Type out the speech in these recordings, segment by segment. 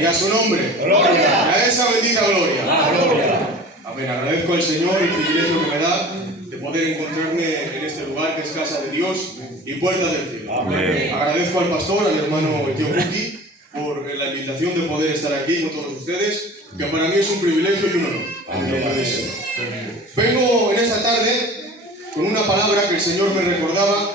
Y a su nombre. Gloria. Y a esa bendita gloria. La gloria. Amén. Agradezco al Señor el privilegio que me da de poder encontrarme en este lugar que es casa de Dios y puerta del cielo. Amén. Agradezco al pastor, al hermano Tío Buki, por la invitación de poder estar aquí con todos ustedes, que para mí es un privilegio y un honor. Amén. Vengo en esta tarde con una palabra que el Señor me recordaba,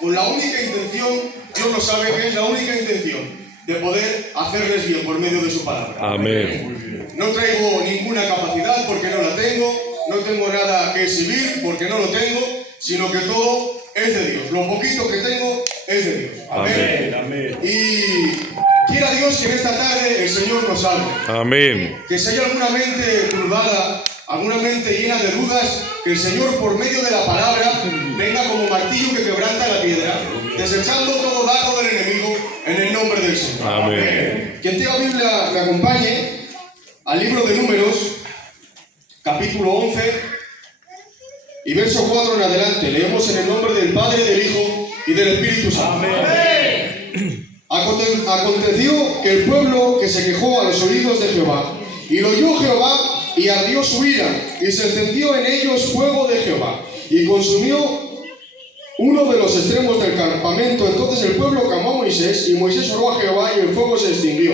con la única intención, Dios lo sabe que es la única intención, de poder hacerles bien por medio de su palabra. Amén. No traigo ninguna capacidad porque no la tengo, no tengo nada que exhibir porque no lo tengo, sino que todo es de Dios. Lo poquito que tengo es de Dios. Amén. Amén. Y quiera Dios que en esta tarde el Señor nos salve. Amén. Que si hay alguna mente turbada, alguna mente llena de dudas, que el Señor por medio de la palabra venga como martillo que quebranta la piedra, desechando todo dardo del enemigo en el nombre del Señor. Amén. Quien tenga Biblia me acompañe al libro de Números, capítulo 11 y verso 4 en adelante. Leemos en el nombre del Padre, del Hijo y del Espíritu Santo. Amén. Aconteció que el pueblo que se quejó a los oídos de Jehová, y lo oyó Jehová, y ardió su ira, y se encendió en ellos fuego de Jehová, y consumió uno de los extremos del campamento. Entonces el pueblo clamó a Moisés, y Moisés oró a Jehová, y el fuego se extinguió.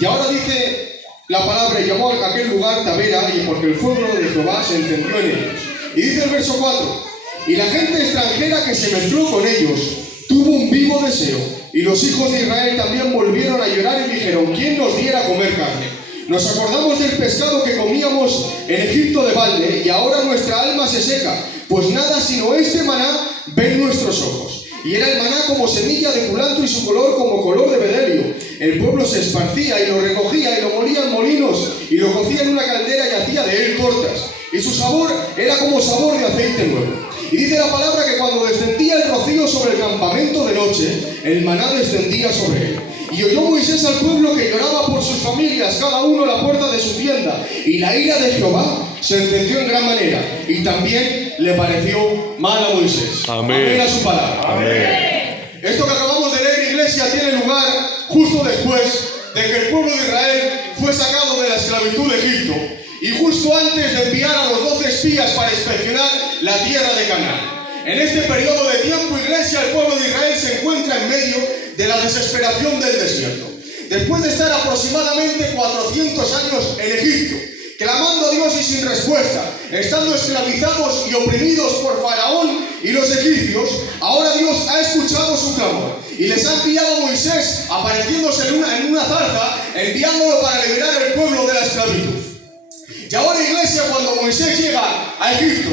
Y ahora dice la palabra, y llamó a aquel lugar Tabera, y porque el fuego de Jehová se encendió en ellos. Y dice el verso 4, y la gente extranjera que se mezcló con ellos tuvo un vivo deseo, y los hijos de Israel también volvieron a llorar y dijeron, ¿quién nos diera a comer carne? Nos acordamos del pescado que comíamos en Egipto de balde, y ahora nuestra alma se seca, pues nada sino este maná ven nuestros ojos. Y era el maná como semilla de culantro y su color como color de bedelio. El pueblo se esparcía y lo recogía y lo molía en molinos y lo cocía en una caldera y hacía de él tortas. Y su sabor era como sabor de aceite nuevo. Y dice la palabra que cuando descendía el rocío sobre el campamento de noche, el maná descendía sobre él. Y oyó Moisés al pueblo que lloraba por sus familias, cada uno a la puerta de su tienda. Y la ira de Jehová se encendió en gran manera. Y también le pareció mal a Moisés. Amén. Amén a su palabra. Amén. Esto que acabamos de leer, iglesia, tiene lugar justo después de que el pueblo de Israel fue sacado de la esclavitud de Egipto. Y justo antes de enviar a los 12 espías para inspeccionar la tierra de Canaán. En este periodo de tiempo, iglesia, el pueblo de Israel se encuentra en medio de la desesperación del desierto. Después de estar aproximadamente 400 años en Egipto, clamando a Dios y sin respuesta, estando esclavizados y oprimidos por Faraón y los egipcios, ahora Dios ha escuchado su clamor y les ha enviado a Moisés, apareciéndose en una zarza, enviándolo para liberar al pueblo de la esclavitud. Y ahora, iglesia, cuando Moisés llega a Egipto,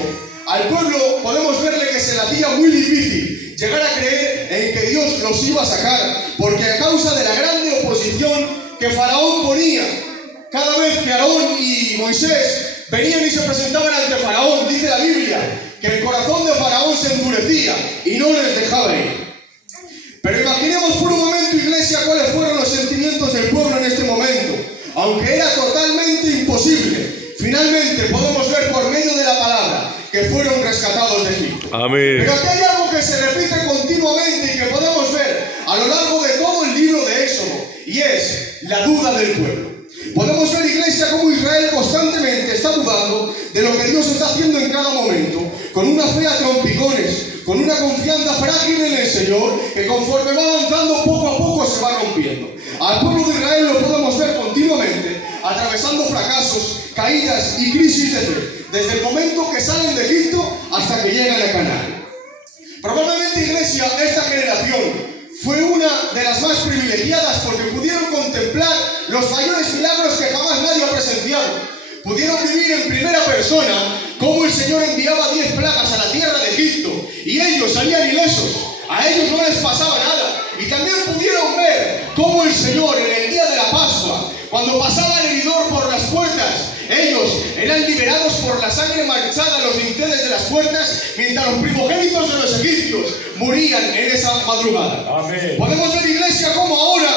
al pueblo podemos verle que se le hacía muy difícil llegar a creer en que Dios los iba a sacar, porque a causa de la grande oposición que Faraón ponía, cada vez que Aarón y Moisés venían y se presentaban ante Faraón, dice la Biblia, que el corazón de Faraón se endurecía y no les dejaba ir. Pero imaginemos por un momento, iglesia, cuáles fueron los sentimientos del pueblo en este momento. Aunque era totalmente imposible, finalmente podemos ver por medio de la palabra que fueron rescatados de Egipto. Amén. Pero aquí hay algo que se repite continuamente y que podemos ver a lo largo de todo el libro de Éxodo, y es la duda del pueblo. Podemos ver, iglesia, cómo Israel constantemente está dudando de lo que Dios está haciendo en cada momento, con una fe a trompicones, con una confianza frágil en el Señor, que conforme va avanzando poco a poco se va rompiendo. Al pueblo de Israel lo podemos ver continuamente atravesando fracasos, caídas y crisis de fe, desde el momento que salen de Egipto hasta que llegan a Canaán. Probablemente, iglesia, esta generación fue una de las más privilegiadas porque pudieron contemplar los mayores milagros que jamás nadie ha presenciado. Pudieron vivir en primera persona cómo el Señor enviaba 10 plagas a la tierra de Egipto y ellos salían ilesos. A ellos no les pasaba nada. Y también pudieron ver cómo el Señor en el día de la Pascua, cuando pasaba el heridor por las puertas, ellos eran liberados por la sangre manchada a los dinteles de las puertas, mientras los primogénitos de los egipcios morían en esa madrugada. Amén. Podemos ver, iglesia, cómo ahora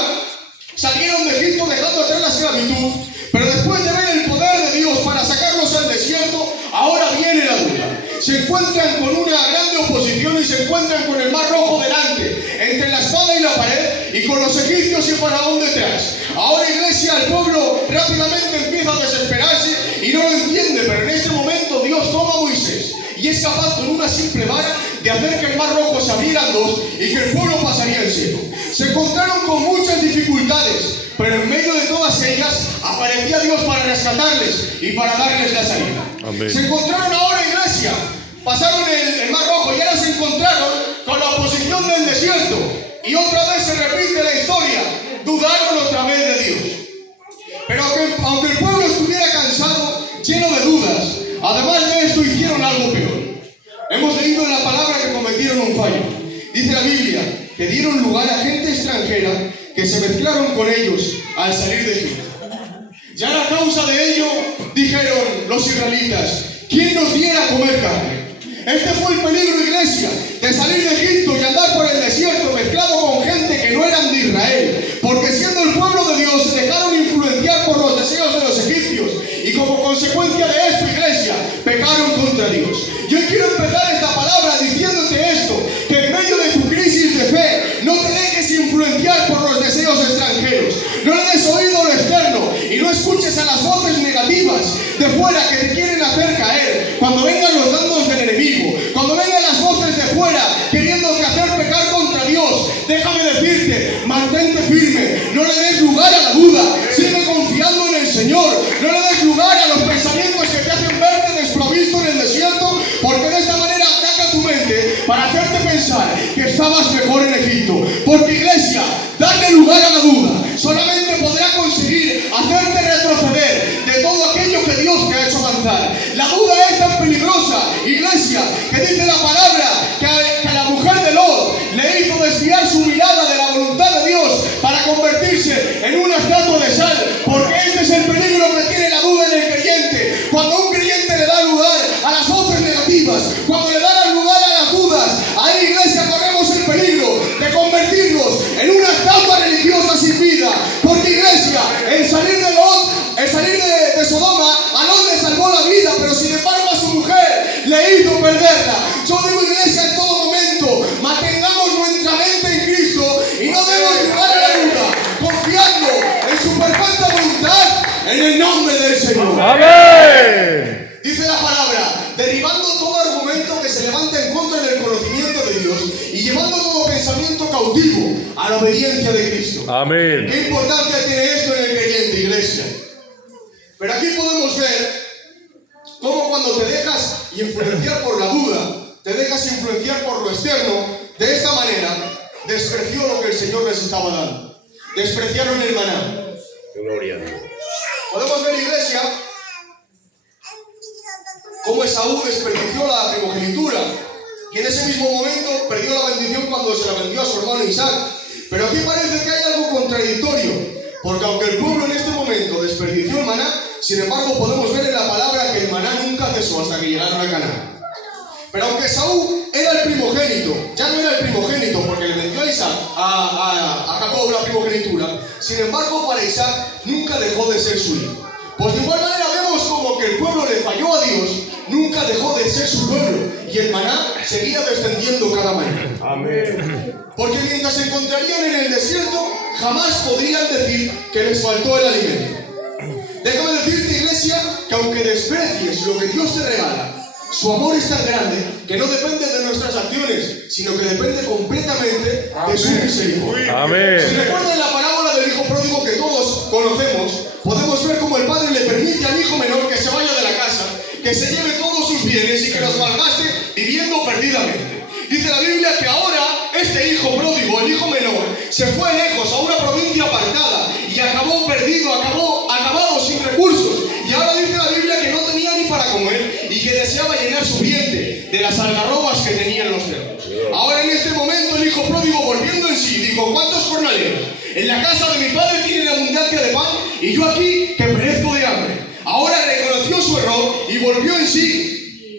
salieron de Egipto dejando atrás la esclavitud, pero después de ver el poder de Dios para sacarlos al desierto, ahora viene la duda. Se encuentran con una grande oposición y se encuentran con el mar rojo delante, entre entre la espada y la pared y con los egipcios y Faraón detrás. Ahora, iglesia, el pueblo rápidamente empieza a desesperarse y no lo entiende, pero en este momento Dios toma a Moisés y es capaz con una simple vara de hacer que el mar rojo se abriera en dos y que el pueblo pasaría en seco. Se encontraron con muchas dificultades, pero en medio de todas ellas aparecía Dios para rescatarles y para darles la salida. Amén. Se encontraron ahora, iglesia, pasaron el mar rojo y ahora se encontraron con la oposición del desierto y otra vez se repite la historia. Dudaron otra vez de Dios. Pero aunque el pueblo estuviera cansado, lleno de dudas, además de esto hicieron algo peor. Hemos leído en la palabra que cometieron un fallo. Dice la Biblia que dieron lugar a gente extranjera que se mezclaron con ellos al salir de Egipto. Ya a causa de ello dijeron los israelitas: ¿quién nos diera a comer carne? Este fue el peligro, iglesia, de salir de Egipto y andar por el desierto mezclado con gente que no eran de Israel, porque siendo el pueblo de Dios se dejaron influenciar por los deseos de los egipcios y como consecuencia de esto, iglesia, pecaron contra Dios. Yo quiero empezar esta palabra diciéndote esto, que en medio de tu crisis de fe no te dejes influenciar por los deseos extranjeros, no le des oído a lo externo y no escuches a las voces negativas de fuera que te quieren hacer caer. Cuando vengan los dardos del enemigo, cuando vengan las voces de fuera queriéndote hacer pecar contra Dios, déjame decirte, mantente firme, no le des lugar a la duda, sigue confiando en el Señor, no le des lugar a los pensamientos que te hacen verte desprovisto en el desierto, porque de esta manera ataca tu mente para hacerte pensar que estabas mejor en Egipto. Porque, iglesia, darle lugar a la duda solamente podrá conseguir hacerte retroceder de todo aquello que Dios te ha hecho avanzar. La duda es tan peligrosa, iglesia, que dice la palabra que a la mujer de Lot le hizo desviar su mirada de la voluntad de Dios para convertirse en una estatua de sal, porque este es el peligro que tiene la duda en el creyente. Cuando un creyente le da lugar a las voces negativas, cuando le da lugar a las dudas, ahí, iglesia, corremos el peligro de convertirnos en una estatua religiosa sin vida. Porque, iglesia, el salir de Lot, el salir de Sodoma, a Lot le salvó la vida, pero sin embargo a su mujer le hizo perderla. Yo digo, iglesia, en todo momento, mantengamos nuestra mente en Cristo y no demos lugar a la duda, confiando en su perfecta voluntad, en el nombre del Señor. Amén. Dice la palabra, derribando todo argumento que se levanta en contra del conocimiento de Dios y llevando todo pensamiento cautivo a la obediencia de Cristo. Amén. ¿Qué importancia tiene esto en el creyente, iglesia? Pero aquí podemos ver cómo cuando te dejas influenciar por la duda, te dejas influenciar por lo externo, de esta manera despreció lo que el Señor les estaba dando. Despreciaron el maná. Gloria a Dios. Podemos ver, iglesia, cómo Esaú desperdició la primogenitura y en ese mismo momento perdió la bendición cuando se la vendió a su hermano Isaac. Pero aquí parece que hay algo contradictorio, porque aunque el pueblo en este momento desperdició el maná, sin embargo podemos ver en la palabra que el maná nunca cesó hasta que llegaron a Canaán. Pero aunque Esaú era el primogénito, ya no era el primogénito porque le vendió a Isaac, a Jacob la primogenitura, sin embargo para Isaac nunca dejó de ser su hijo. Pues de igual manera vemos como que el pueblo le falló a Dios, nunca dejó de ser su pueblo y el maná seguía descendiendo cada mañana. Amén. Porque mientras se encontrarían en el desierto, jamás podrían decir que les faltó el alimento. Déjame decirte, iglesia, que aunque desprecies lo que Dios te regala, su amor es tan grande que no depende de nuestras acciones, sino que depende completamente de su misericordia. Amén. Si recuerdan la parábola del hijo pródigo que todos conocemos, podemos ver cómo el padre le permite al hijo menor que se vaya de la casa, que se lleve todos sus bienes y que los malgaste viviendo perdidamente. Dice la Biblia que ahora este hijo pródigo, el hijo menor, se fue lejos a una provincia apartada y acabó perdido, acabado sin recursos. Y ahora dice la Biblia que no tenía ni para comer y que deseaba llenar su vientre de las algarrobas que tenían los cerdos. Ahora en este momento el hijo pródigo, volviendo en sí, dijo: ¿cuántos jornaleros en la casa de mi padre tienen abundancia de pan y yo aquí que perezco de hambre? Ahora reconoció su error y volvió en sí.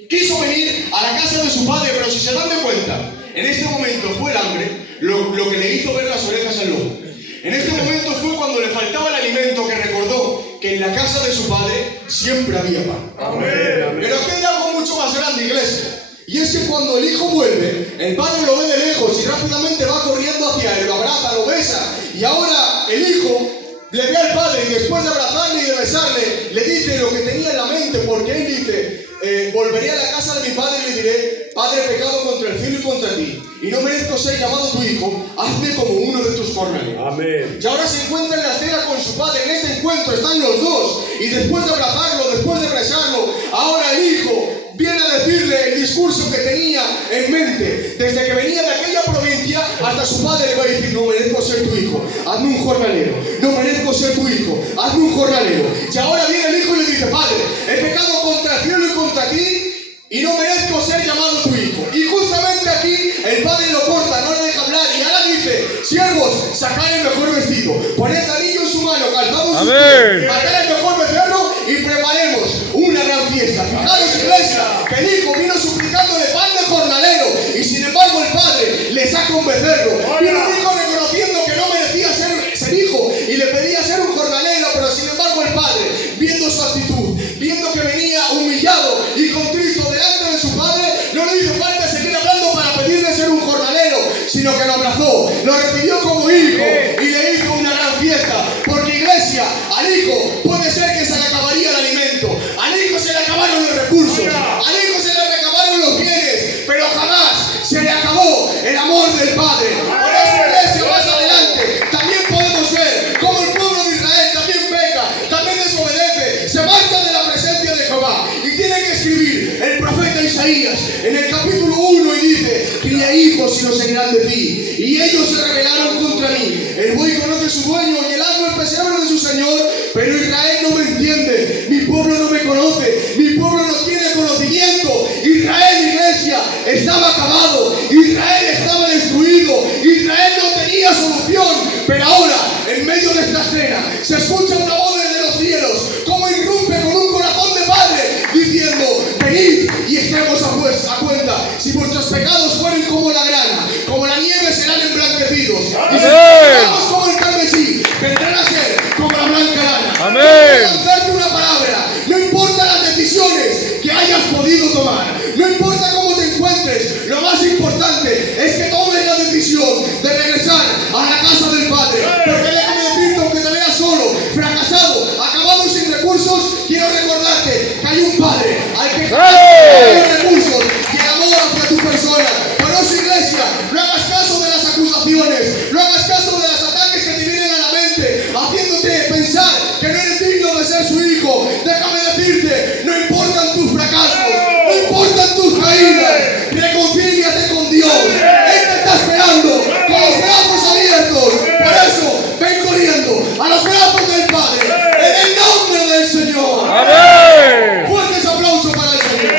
Quiso venir a la casa de su padre, pero si se dan de cuenta, en este momento fue el hambre lo que le hizo ver las orejas al lobo. En este momento fue cuando le faltaba el alimento que recordó que en la casa de su padre siempre había pan. Amén. Pero aquí hay algo mucho más grande, iglesia. Y es que cuando el hijo vuelve, el padre lo ve de lejos y rápidamente va corriendo hacia él, lo abraza, lo besa. Y ahora el hijo le ve al padre y después de abrazarle y de besarle, le dice lo que tenía en la mente, porque él dice, volveré a la casa de mi padre y le diré, Padre, he pecado contra el cielo y contra ti, y no merezco ser llamado tu hijo, hazme como uno de tus jornaleros. Amén. Y ahora se encuentra en la cena con su padre, en este encuentro están los dos, y después de abrazarlo, después de besarlo, ahora el hijo viene a decirle el discurso que tenía en mente, desde que venía de aquella provincia hasta su padre le va a decir, no merezco ser tu hijo, hazme un jornalero, no merezco ser tu hijo, hazme un jornalero. Y ahora viene el hijo y le dice, Padre, he pecado contra el cielo y contra ti, y no merezco ser llamado tu hijo. Y justamente aquí el padre lo corta, no le deja hablar, y ahora dice, siervos, sacad el mejor vestido, poned anillo en su mano, calzado en sus pies, matad el mejor becerro y preparemos una gran fiesta. Fijaros, iglesia, que el hijo vino suplicándole pan de jornalero, y sin embargo el padre le saca un becerro. Vino el hijo reconociendo que no merecía ser hijo y le pedía ser un jornalero, pero sin embargo el padre, viendo su actitud, viendo que venía humillado y contrito delante de su padre, no le hizo falta seguir hablando para pedirle ser un jornalero, sino que lo abrazó, lo recibió como hijo y le hizo una gran fiesta. Porque, iglesia, al hijo puede ser que se le acabaría el alimento, al hijo se le acabaron los recursos, al hijo se le acabaron los bienes, pero jamás se le acabó el amor del padre. Por eso, iglesia, más adelante también podemos ver cómo el pueblo de Israel también peca, también desobedece, se marcha de la presencia de Jehová, y tiene que escribir el profeta Isaías en el capítulo 1 y dice, cría hijos y los engrandecí, y ellos se rebelaron contra mí. El buey conoce su dueño y el asno el pesebre de su señor, pero Israel no me entiende, mi pueblo no me conoce, mi pueblo no tiene conocimiento. Israel, iglesia, estaba acabado, Israel estaba destruido, Israel no tenía solución, pero ahora, en medio de esta escena, se escucha una voz desde los cielos, como irrumpe con un corazón de padre, diciendo, venid y estemos a cuenta, si vuestros pecados fueren como la grana, como la nieve serán emblanquecidos, y si pecamos como el carmesí, vendrán a ser como la blanca lana. Amén. Quiero lanzarte una palabra, no importa las decisiones que hayas podido tomar, no importa cómo te encuentres, lo más importante es que tomes la decisión de regresar a la casa del Padre, porque déjame decirte, aunque te veas solo, fracasado, acabado y sin recursos, quiero recordarte que hay un Padre al que los recursos y el amor hacia tu persona. Por eso, iglesia, no hagas caso de las acusaciones, no hagas caso de los ataques que te vienen a la mente, haciéndote pensar que no eres digno de ser su hijo. Déjame decirte, no importan tus fracasos, no importan tus caídas, reconcíliate con Dios. Él te está esperando con los brazos abiertos. Por eso, ven corriendo a los brazos del Padre, en el nombre del Señor. Amén. Fuertes aplausos para el Señor.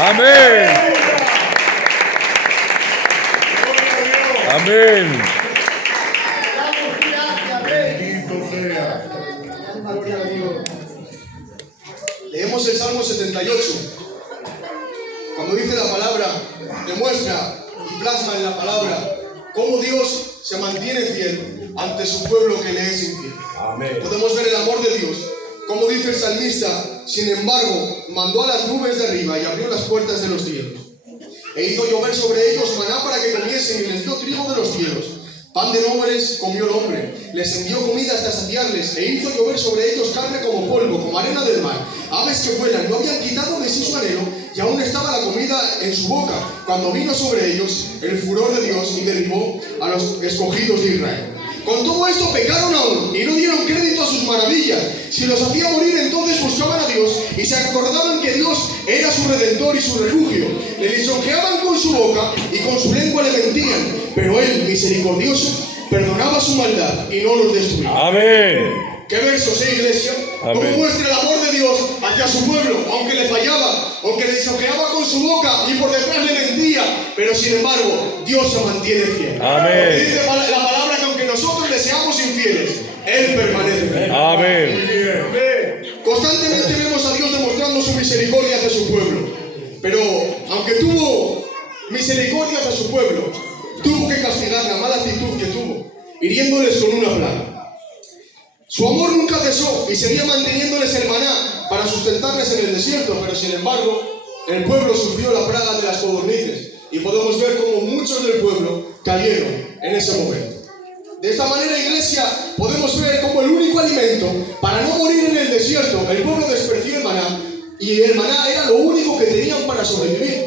Amén. Amén. Leemos el Salmo 78. Cuando dice la palabra, demuestra y plasma en la palabra cómo Dios se mantiene fiel ante su pueblo que le es infiel. Amén. Podemos ver el amor de Dios, como dice el salmista, sin embargo, mandó a las nubes de arriba y abrió las puertas de los cielos. E hizo llover sobre ellos maná para que comiesen y les dio trigo de los cielos. Pan de hombres comió el hombre, les envió comida hasta saciarles, e hizo llover sobre ellos carne como polvo, como arena del mar. Aves que vuelan, no habían quitado de sí su anhelo, y aún estaba la comida en su boca, cuando vino sobre ellos el furor de Dios y derribó a los escogidos de Israel. Con todo esto pecaron aún y no dieron crédito a sus maravillas. Si los hacía morir, entonces buscaban a Dios y se acordaban que Dios era su redentor y su refugio. Le lisonjeaban con su boca y con su lengua le mentían, pero él, misericordioso, perdonaba su maldad y no los destruía. Amén. ¿Qué versos, iglesia? Amén. Cómo muestra el amor de Dios hacia su pueblo, aunque le fallaba, aunque le lisonjeaba con su boca y por detrás le mentía, pero sin embargo, Dios se mantiene fiel. Amén. Porque dice la palabra que aunque nosotros le seamos infieles, Él permanece fiel. Amén. Constantemente vemos a Dios demostrando su misericordia hacia su pueblo, pero aunque tuvo misericordia hacia su pueblo, tuvo que castigar la mala actitud que tuvo, hiriéndoles con una plaga. Su amor nunca cesó y seguía manteniéndoles el maná para sustentarles en el desierto, pero sin embargo, el pueblo sufrió la plaga de las codornices y podemos ver cómo muchos del pueblo cayeron en ese momento. De esta manera, iglesia, podemos ver cómo el único alimento para no morir en el desierto, el pueblo despreció el maná, y el maná era lo único que tenían para sobrevivir.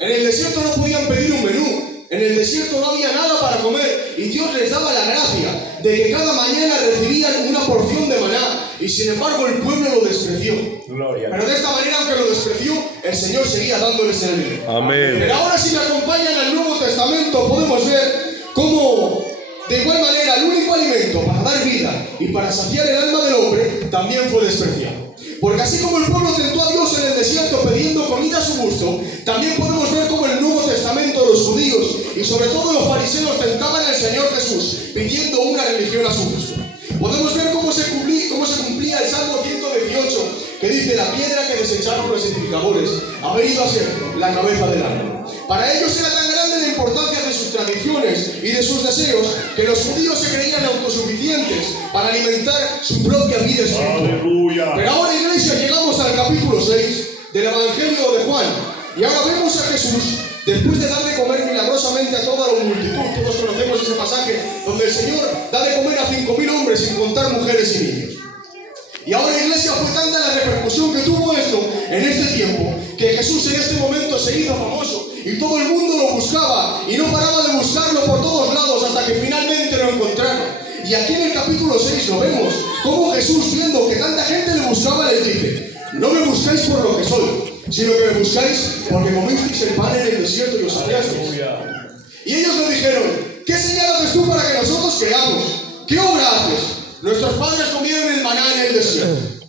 En el desierto no podían pedir un menú, en el desierto no había nada para comer, y Dios les daba la gracia de que cada mañana recibían una porción de maná, y sin embargo el pueblo lo despreció. Pero de esta manera, aunque lo despreció, el Señor seguía dándoles el alimento. Amén. Pero ahora, si me acompañan al Nuevo Testamento, podemos ver cómo, de igual manera, el único alimento para dar vida y para saciar el alma del hombre también fue despreciado. Porque así como el pueblo tentó a Dios en el desierto pidiendo comida a su gusto, también podemos ver cómo en el Nuevo Testamento los judíos y sobre todo los fariseos tentaban al Señor Jesús pidiendo una religión a su gusto. Podemos ver cómo se cumplía el Salmo 118, que dice: la piedra que desecharon los edificadores ha venido a ser la cabeza del alma. Para ellos era tan grande la importancia de sus tradiciones y de sus deseos que los judíos se creían autosuficientes para alimentar su propia vida espiritual. Aleluya. Pero ahora, iglesia, llegamos al capítulo 6 del Evangelio de Juan y ahora vemos a Jesús, después de dar de comer milagrosamente a toda la multitud. Todos conocemos ese pasaje donde el Señor da de comer a 5.000 hombres sin contar mujeres y niños. Y ahora, iglesia, fue tanta la repercusión que tuvo esto en este tiempo que Jesús en este momento se hizo famoso y todo el mundo lo buscaba y no paraba de buscarlo por todos lados hasta que finalmente lo encontraron. Y aquí en el capítulo 6 lo vemos, cómo Jesús, viendo que tanta gente le buscaba, les dice: no me buscáis por lo que soy, sino que me buscáis porque comisteis el pan en el desierto y os saciasteis. Y ellos le dijeron: ¿qué señal haces tú para que nosotros creamos? ¿Qué obra haces? Nuestros padres comieron el maná en el desierto.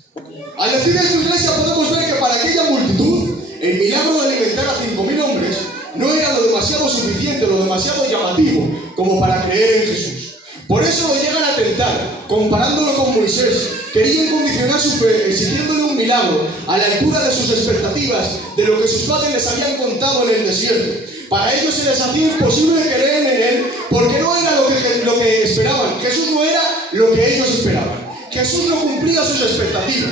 Al decir esto, iglesia, podemos ver que para aquella multitud el milagro de alimentar a 5.000 hombres no era lo demasiado suficiente, lo demasiado llamativo como para creer en Jesús. Por eso lo llegan a tentar, comparándolo con Moisés. Querían condicionar su fe, exigiéndole un milagro a la altura de sus expectativas, de lo que sus padres les habían contado en el desierto. Para ellos se les hacía imposible creer en él, porque no era lo que esperaban. Jesús no era lo que ellos esperaban. Jesús no cumplía sus expectativas.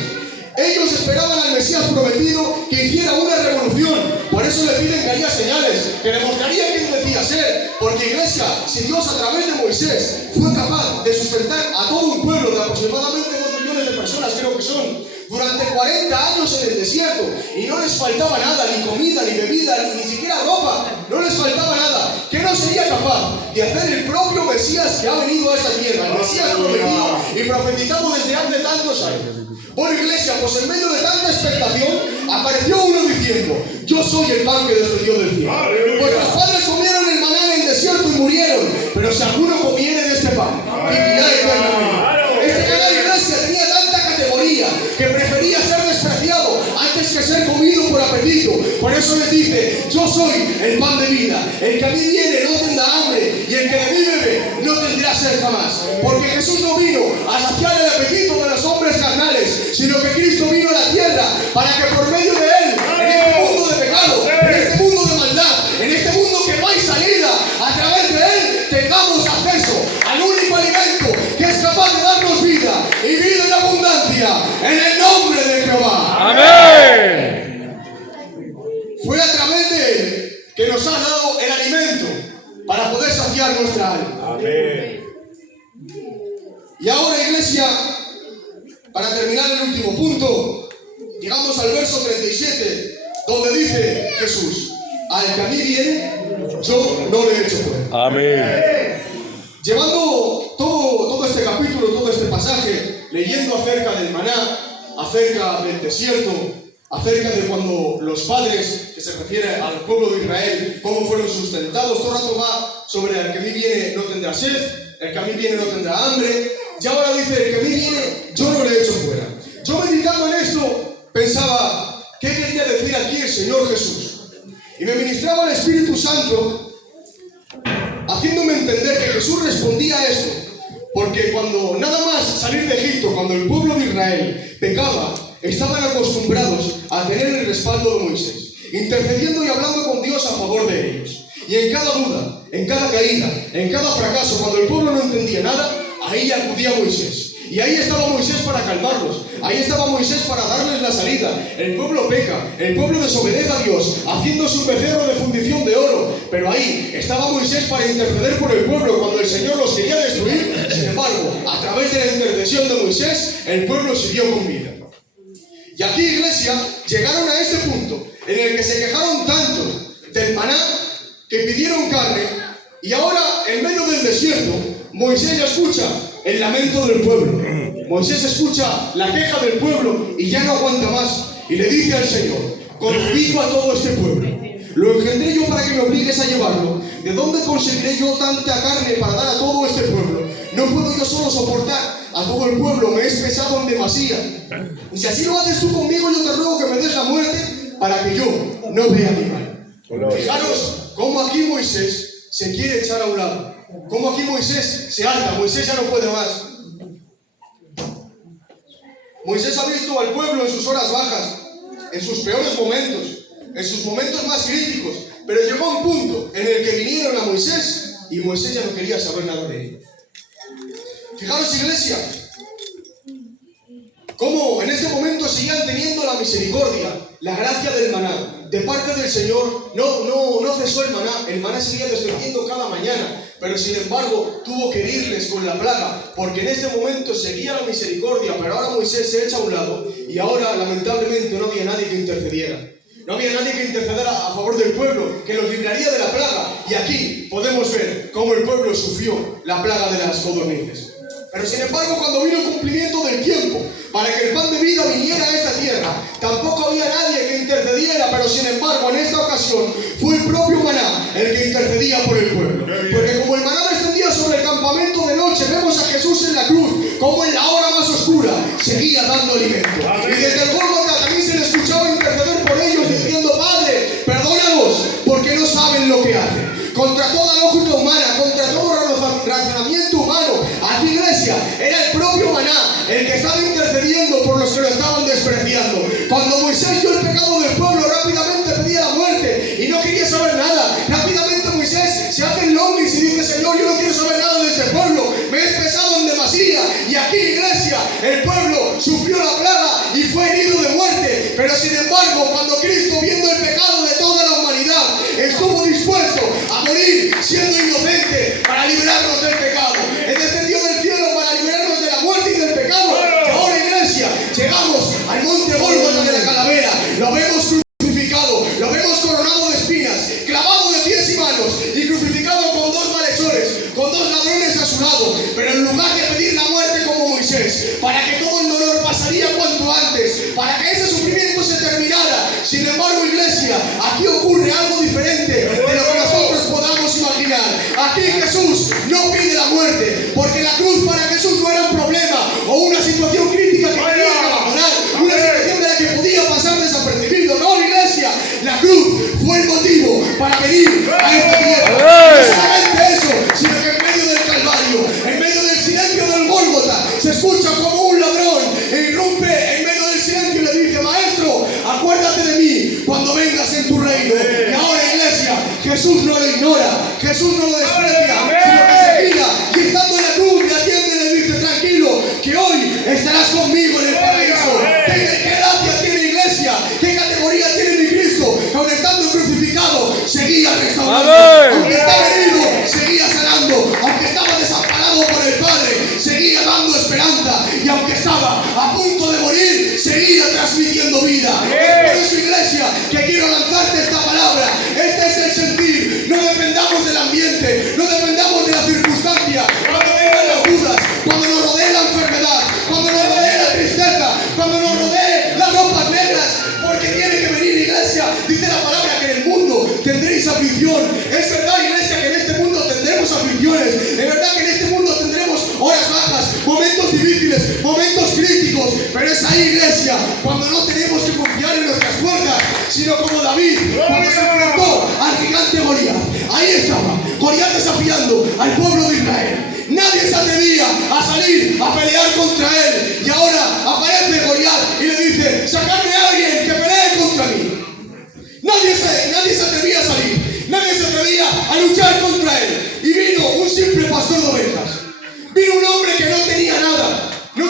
Ellos esperaban al Mesías prometido que hiciera una revolución. Por eso le piden que haría señales, que le mostraría quién decía ser. Porque, iglesia, si Dios a través de Moisés fue capaz de sustentar a todo un pueblo de aproximadamente 2 millones de personas, creo que son, durante 40 años en el desierto, y no les faltaba nada, ni comida, ni bebida, ni siquiera ropa, no les faltaba nada, ¿qué no sería capaz de hacer el propio Mesías que ha venido a esta tierra, el Mesías prometido y profetizado desde hace tantos años? Bueno, iglesia, pues en medio de tanta expectación apareció uno diciendo: yo soy el pan que descendió del cielo. Vuestros padres comieron el maná en el desierto y murieron, pero si alguno comiere de este pan, vivirá eternamente. Este maná, iglesia, tenía tanta categoría que prefería ser despreciado antes que ser comido por apetito. Por eso les dice: yo soy el pan de vida. El que a mí viene no tendrá hambre, y el que de mí bebe no tendrá sed jamás. Porque Jesús no vino a saciar el apetito de los hombres carnales, sino que Cristo vino a la tierra para que por medio de él, en este mundo de pecado, en este mundo de maldad, en este mundo que no hay salida, a través de él tengamos acceso al único alimento que es capaz de darnos vida y vida en abundancia, en el nombre de Jehová. Amén. Fue a través de él que nos ha dado el alimento para poder saciar nuestra alma. Amén. Y ahora, iglesia, para terminar el último punto, llegamos al verso 37, donde dice Jesús: al que a mí viene, yo no le echo fuera. Amén. Llevando todo este capítulo, todo este pasaje, leyendo acerca del maná, acerca del desierto, acerca de cuando los padres, que se refiere al pueblo de Israel, cómo fueron sustentados, todo el rato va sobre el que a mí viene no tendrá sed, el que a mí viene no tendrá hambre, y ahora dice: el que a mí viene, yo no le echo fuera. Yo, meditando en esto, pensaba: ¿qué quería decir aquí el Señor Jesús? Y me ministraba el Espíritu Santo, haciéndome entender que Jesús respondía a esto, porque cuando nada más salir de Egipto, cuando el pueblo de Israel pecaba, estaban acostumbrados a tener el respaldo de Moisés, intercediendo y hablando con Dios a favor de ellos. Y en cada duda, en cada caída, en cada fracaso, cuando el pueblo no entendía nada, ahí acudía Moisés. Y ahí estaba Moisés para calmarlos. Ahí estaba Moisés para darles la salida. El pueblo peca, el pueblo desobedece a Dios, haciéndose un becerro de fundición de oro. Pero ahí estaba Moisés para interceder por el pueblo cuando el Señor los quería destruir. Sin embargo, a través de la intercesión de Moisés, el pueblo siguió con vida. Y aquí, iglesia, llegaron a este punto en el que se quejaron tanto del maná que pidieron carne. Y ahora, en medio del desierto, Moisés escucha el lamento del pueblo. Moisés escucha la queja del pueblo y ya no aguanta más. Y le dice al Señor: conozco a todo este pueblo. Lo engendré yo para que me obligues a llevarlo. ¿De dónde conseguiré yo tanta carne para dar a todo este pueblo? No puedo yo solo soportar a todo el pueblo, me es pesado en demasía. Y si así lo haces tú conmigo, yo te ruego que me des la muerte para que yo no vea mi mal. Fijaros cómo aquí Moisés se quiere echar a un lado. Cómo aquí Moisés se harta. Moisés ya no puede más. Moisés ha visto al pueblo en sus horas bajas, en sus peores momentos, en sus momentos más críticos. Pero llegó a un punto en el que vinieron a Moisés y Moisés ya no quería saber nada de ellos. Fijaros, iglesia, cómo en este momento seguían teniendo la misericordia, la gracia del maná de parte del Señor. No cesó el maná seguía descendiendo cada mañana, pero sin embargo tuvo que herirles con la plaga, porque en este momento seguía la misericordia. Pero ahora Moisés se echa a un lado y ahora lamentablemente no había nadie que intercediera. No había nadie que intercediera a favor del pueblo, que los libraría de la plaga. Y aquí podemos ver cómo el pueblo sufrió la plaga de las codornices. Pero sin embargo, cuando vino el cumplimiento del tiempo para que el pan de vida viniera a esta tierra, tampoco había nadie que intercediera. Pero sin embargo, en esta ocasión fue el propio maná el que intercedía por el pueblo. Porque como el maná descendía sobre el campamento de noche, vemos a Jesús en la cruz, como en la hora más oscura seguía dando alimento. Y desde el Gólgota también se le escuchaba interceder por ellos, diciendo: Padre, perdónalos, porque no saben lo que hacen. Contra toda lógica humana, contra todo razonamiento humano, aquí, iglesia, era el propio maná el que estaba intercediendo por los que lo estaban despreciando. Cuando Moisés vio el pecado del pueblo, rápidamente pedía la muerte y no quería saber nada. Rápidamente Moisés se hace el longis y dice: Señor, yo no quiero saber nada de este pueblo, me es pesado en demasía. Y aquí, iglesia, el pueblo sufrió la plaga y fue herido de muerte. Pero sin embargo, cuando Cristo, viendo el pecado de toda la humanidad, estuvo dispuesto a morir siendo inocente para liberarnos del pecado, Él descendió del cielo para liberarnos de la muerte y del pecado. Y ahora, iglesia, llegamos al monte Gólgota de la calavera, lo vemos crucificado, lo vemos coronado de espinas, clavado de pies y manos y crucificado con dos malhechores, con dos ladrones a su lado. Pero en lugar de pedir la muerte como Moisés, para que todo el dolor pasaría cuanto antes, para que ese sufrimiento se terminara, sin embargo, iglesia, aquí ocurre algo diferente de lo que nosotros podamos imaginar. Aquí Jesús no pide la muerte, porque la cruz para Jesús no era un problema o una situación crítica que tenía que abandonar, una situación de la que podía pasar desapercibido. No, iglesia, la cruz fue el motivo para venir a esta tierra. No solamente eso, sino que en medio del Calvario, en medio del silencio del Gólgota, se escucha como un ladrón irrumpe en medio del silencio y le dice: Maestro, acuérdate de mí cuando vengas en tu reino. Y ahora, iglesia, Jesús no lo ignora, Jesús no lo desprecia, sino que se mira y estando en la cruz le atiende y le dice: tranquilo, que hoy estarás conmigo en el paraíso. ¿Qué gracia tiene, iglesia? ¿Qué categoría tiene mi Cristo? Que aun estando crucificado seguía restaurando, aunque estaba herido seguía sanando, aunque estaba desamparado por el Padre seguía dando esperanza, y aunque estaba a punto de morir seguía transmitiendo vida. Es por eso, iglesia, que quiero lanzarte esta palabra. Este es el sentir. No dependamos del ambiente, no dependamos de la circunstancia. Cuando vengan las dudas, cuando nos rodee la enfermedad, cuando nos rodee la tristeza, cuando nos rodee las ropas negras, porque tiene que venir, iglesia. Dice la palabra que en el mundo tendréis aflicción. Es verdad, iglesia, que en este mundo tendremos aflicciones. Es verdad que en este mundo tendremos horas bajas, momentos difíciles, momentos críticos. Pero es ahí, iglesia, cuando no tenemos que confiar en nuestras fuerzas, sino como David, cuando se enfrentó al gigante Goliat. Ahí estaba Goliat desafiando al pueblo de Israel. Nadie se atrevía a salir a pelear contra él. Y ahora aparece Goliat y le dice: sacadme a alguien que pelee contra mí. Nadie se atrevía a salir, nadie se atrevía a luchar contra él. Y vino un simple pastor de ovejas. Vino un hombre que no tenía nada, no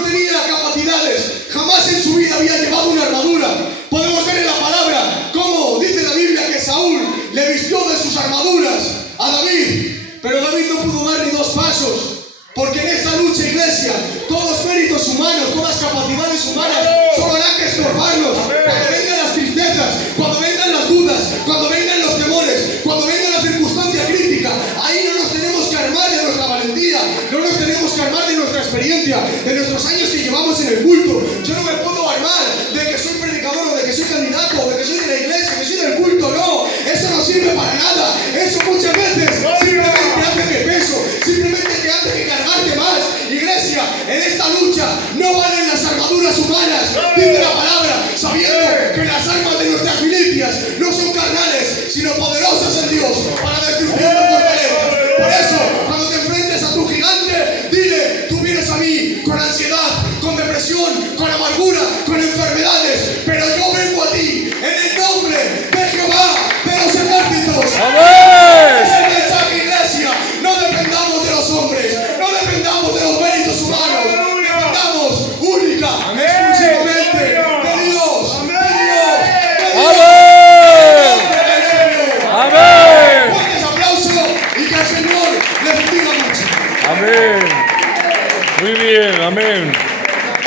había llevado una armadura. Podemos ver en la palabra cómo dice la Biblia que Saúl le vistió de sus armaduras a David, pero David no pudo dar ni 2 pasos. Porque en esta lucha, iglesia, todos méritos humanos, todas capacidades humanas solo harán que estorbarnos. Cuando vengan las tristezas, cuando vengan las dudas, cuando vengan los temores, cuando venga la circunstancia crítica, ahí no nos tenemos que armar de nuestra valentía, no nos tenemos que armar de nuestra experiencia, de nuestros años que llevamos en el culto. Yo no me puedo armar de que soy predicador o de que soy candidato o de que soy de la iglesia, que soy del culto, no. Eso no sirve para nada. Eso muchas veces simplemente hace que peso, simplemente te hace que cargarte más. Iglesia, en esta lucha no valen las armaduras humanas, dice la palabra, sabiendo que las armas de nuestras milicias no son carnales, sino poderosas en Dios para destruir las fortalezas. Por eso, cuando te enfrentes a tu gigante, dile, tú vienes a mí con ansiedad, con depresión, con amargura, con enfermedades, pero yo vengo a ti en el nombre de Jehová de los ejércitos. ¡Amén! Es el mensaje, iglesia. No dependamos de los hombres, no dependamos de los méritos humanos, dependamos única, exclusivamente de Dios, de Dios, de Dios. ¡Amén! Fuertes aplausos y que el Señor les bendiga mucho. Amén. Muy bien, amén.